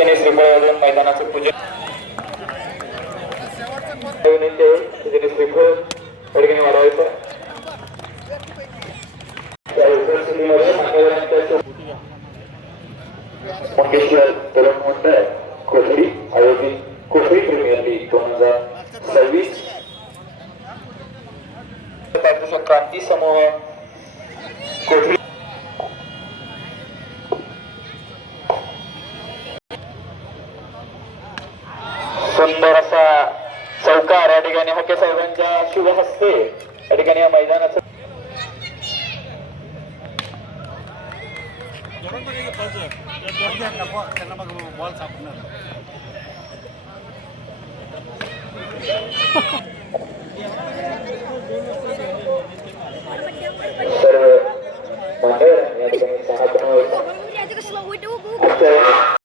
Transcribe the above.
ठिकाणी श्रीफळ वाजवून मैदानाचं पूजन श्रीफळ त्या ठिकाणी वाढवायचं. त्या उपस्थितीमध्ये मान्यवरांच्या मंगेश्वर तरुण मंडळ कोथळी आयोजित कोथळी प्रीमियर लीग 2026 क्रांती समूह कोथळी सुंदर असा चौकार या ठिकाणी हके साहेबांच्या शुभ हस्ते या ठिकाणी या मैदानाचं सर्व मंडळ या ठिकाणी 6